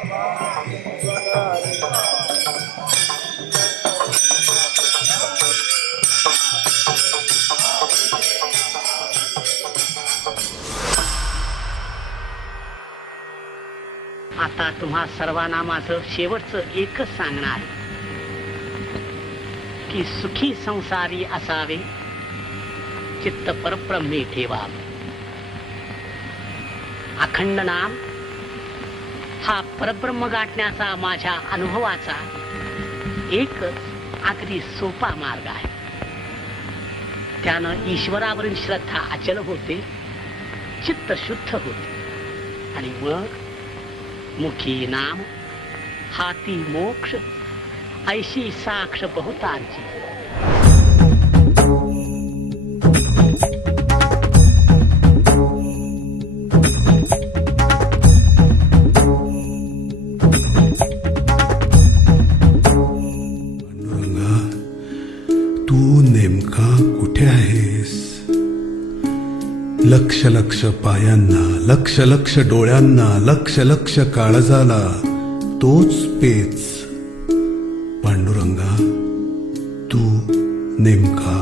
आता तुम्हा सर्वांना माझं शेवटचं एकच सांगणार की सुखी संसारी असावे, चित्त परब्रह्मी ठेवावे. अखंड नाम हा परब्रह्म गाठण्याचा माझ्या अनुभवाचा एकच अगदी सोपा मार्ग आहे. त्यानं ईश्वरावरील श्रद्धा अचल होते, चित्त शुद्ध होते आणि मग मुखी नाम, हाती मोक्ष, ऐशी साक्ष बहुतांची. पांडुरंगा, तू नेमका कुठे आहेस? लक्ष लक्ष पायांना, लक्ष लक्ष डोळ्यांना, लक्ष लक्ष काळजाला तोच पेच. पांडुरंगा, तू नेमका